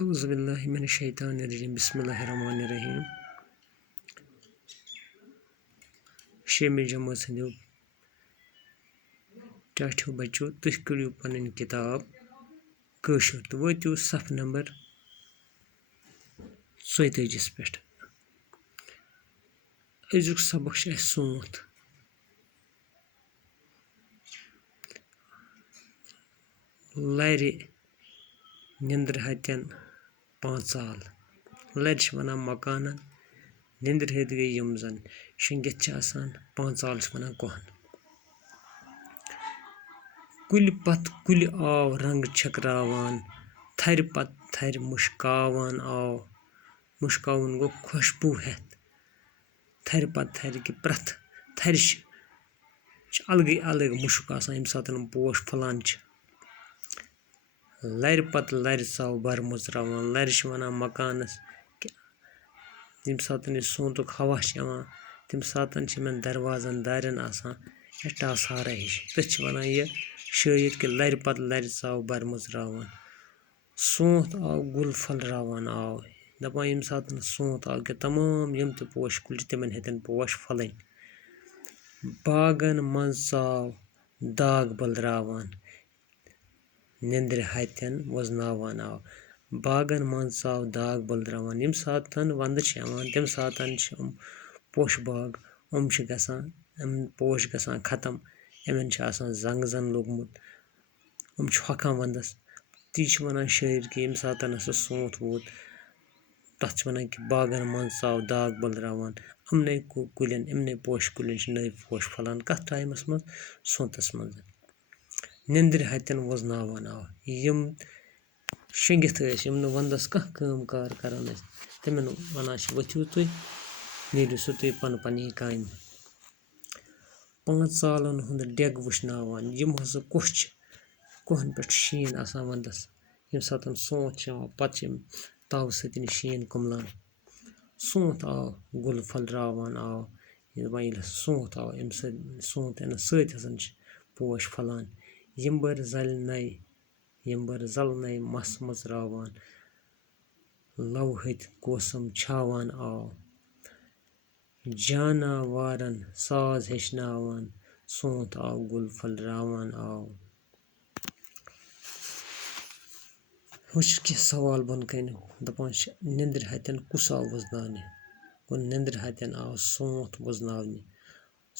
أعوذ بالله من الشيطان الرجيم بسم الله الرحمن الرحيم شیٚمہِ جمٲژ ہٕنٛدیو ٹاٹھیو بچو تُہۍ کٔرِو پنٕنۍ کِتاب کٲشُر تہٕ وٲتِو صفحہٕ نمبر 34 پٮ۪ٹھ. أزیُک سبق چھُ اَسہِ سونٛتھ. لرِ نِندرِ ہتٮ۪ن پانٛژال. لرِ چھِ وَنان مکانن، نِندرِ ہتۍ گٔے یِم زن شٔنگِتھ چھِ آسان، پانٛژال چھِ وَنان کۄہن. کُلہِ پتہٕ کُلہِ آو رنٛگ چھٔکراوان، تھرِ پتہٕ تھرِ مُشکاوان آو. مُشکاوُن گوٚو خۄشبوٗ ہٮ۪تھ. تھرِ پتہٕ تھرِ کہِ پرٛٮ۪تھ تھرِ چھِ الگٕے الگ مُشُک آسان ییٚمہِ ساتہٕ پوش پھُلان چھِ. لرِ پتہٕ لرِ ژاو برمُژراوان. لرِ چھِ وَنان مکانس کہِ ییٚمہِ ساتہٕ یہِ سونتُک ہوا چھِ یِوان تمہِ ساتہٕ چھِ یِمن دروازن دارٮ۪ن آسان ٹاسارا ہِش. تٔتھۍ چھِ وَنان یہِ شٲعر کہِ لرِ پتہٕ لرِ ژاو برمُژراوان. سونٛتھ آو گُل پھٔلراوان آو. دپان ییٚمہِ ساتہٕ سونٛتھ آو کہِ تمام یِم تہِ پوشہِ کُلۍ چھِ تِمن ہیٚتن پوش پھٔلٕنۍ. باغن منٛز ژاو داغ بٔلراوان. نِندرِ ہتٮ۪ن وزناوان آو. باغن منٛز ژاو داغ بٔلراوان. ییٚمہِ ساتہٕ ونٛدٕ چھِ یِوان تمہِ ساتہٕ چھِ یِم پوشہٕ باغ چھِ گژھان، یِم پوش گژھان ختم. یِمن چھِ آسان زنٛگ زن لوٚگمُت، یِم چھِ ہۄکھان ونٛدس. تی چھِ ونان شٲعر کہِ ییٚمہِ ساتہٕ سُہ سونٛتھ ووت تتھ چھِ ونان کہِ باغن منٛز ژاو داغ بٔلراوان. یِمنٕے کُلٮ۪ن یِمنٕے پوشہِ کُلٮ۪ن چھِ نٔوۍ پوش پھۄلان. کتھ ٹایمس منٛز؟ سونٛتس منٛز. نِندرِ ہتٮ۪ن وزناوان آو. یِم شٔنگِتھ ٲسۍ، یِم نہٕ ونٛدس کانٛہہ کٲم کار کران ٲسۍ، تِمن ونان چھِ ؤتھِو تُہۍ نیٖرِو سا تُہۍ پننہِ کامہِ. پانٛژالن ہُنٛد ڈٮ۪گ وٕشناوان. یِم ہسا کۄش چھِ، کۄہن پٮ۪ٹھ شیٖن آسان ونٛدس. ییٚمہِ ساتہٕ سونٛتھ چھِ یِوان پتہٕ چھِ یِم تاوٕ سۭتۍ شیٖن کُملان. سونٛتھ آو گُل پھٔلراوان آو. دپان ییٚلہِ سونٛتھ آو اَمہِ سۭتۍ سونٛتھ یِنہٕ سۭتۍ ہسا چھِ پوش پھۄلان. یِمبٕر زلنَے مس مٕژراوان. لو ہتۍ کوسم چھاوان آو. جاناوارن ساز ہیٚچھناوان. سونٛتھ آو گُل پھٔلراوان آو. وۄنۍ چھُ کینٛہہ سوال بۄن کَنہِ. دپان چھِ نِندرِ ہتٮ۪ن کُس آو وٕزناونہِ؟ گوٚو نِندرِ ہتٮ۪ن آو سونٛتھ وٕزناونہِ.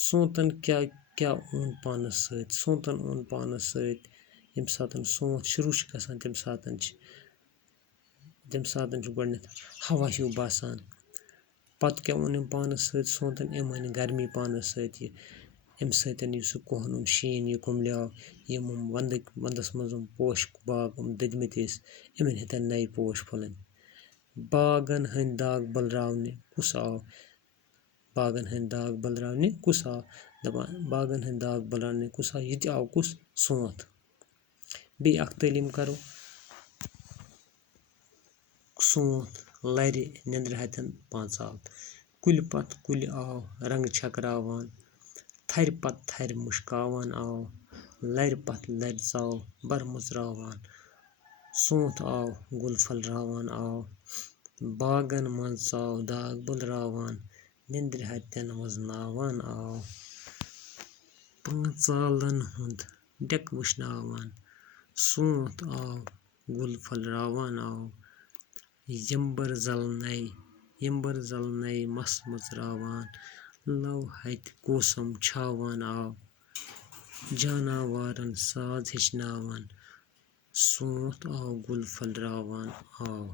سونٛتن کیٛاہ اوٚن پانس سۭتۍ؟ سونٛتن اوٚن پانس سۭتۍ ییٚمہِ ساتہٕ سونٛتھ شروٗع چھُ گژھان تمہِ ساتہٕ چھُ گۄڈٕنٮ۪تھ ہوا ہیوٗ باسان. پتہٕ کیٛاہ اوٚن أمۍ پانس سۭتۍ؟ سونٛتن أمۍ أنۍ گرمی پانس سۭتۍ. اَمہِ سۭتۍ یُس یہِ کۄہنُن شیٖن یہِ کُملیو، یِم ونٛدس منٛز پوش باغ دٔدمٕتۍ ٲسۍ، یِمن ہیٚتن نَوِ پوش پھٔلٕنۍ. باغن ہٕنٛدۍ داغ بٔلراونہِ کُس آو؟ باغن ہٕنٛدۍ داغ بٔلراونہِ کُس آو؟ دپان باغن ہٕنٛدۍ داغ بٔلراونہِ کُس آو؟ یہِ تہِ آو کُس؟ سونٛتھ. بیٚیہِ اکھ تعلیٖم کرو. سونٛتھ، لرِ، نِندرِ ہتٮ۪ن پانٛژال. کُلہِ پتہٕ کُلہِ آو رنٛگ چھٔکراوان. تھرِ پتہٕ تھرِ مُشکاوان آو. لرِ پتہٕ لرِ ژاو برمُژراوان. سونٛتھ آو گُل پھٔلراوان آو. باغن منٛز ژاو داغ بٔلراوان. نِندرِ ہتٮ۪ن وزناوان آو. پانٛژالن ہُنٛد ڈٮ۪ک وٕشناوان. سونٛتھ آو گُل پھٔلراوان آو. یِمبٕر زلنَے مس مٕژراوان. لو ہتہِ کوسم چھاوان آو. جاناوارن ساز ہیٚچھناوان. سونٛتھ آو گُل پھٔلراوان آو.